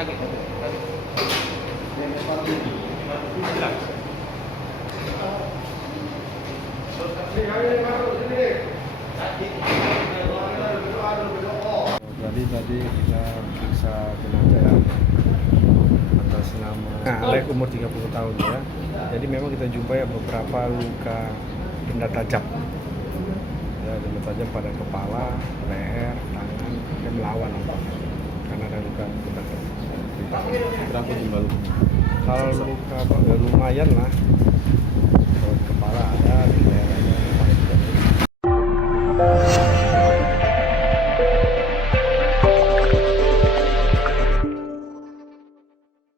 Jadi tadi kita periksa jenazah atas nama Alek umur 30 tahun ya. Jadi memang kita jumpai beberapa luka benda tajam. Ya, benda tajam pada kepala, leher, tangan, dan melawan karena ada luka benda tajam. Berapa jumlah luka? Kalau luka lumayan lah,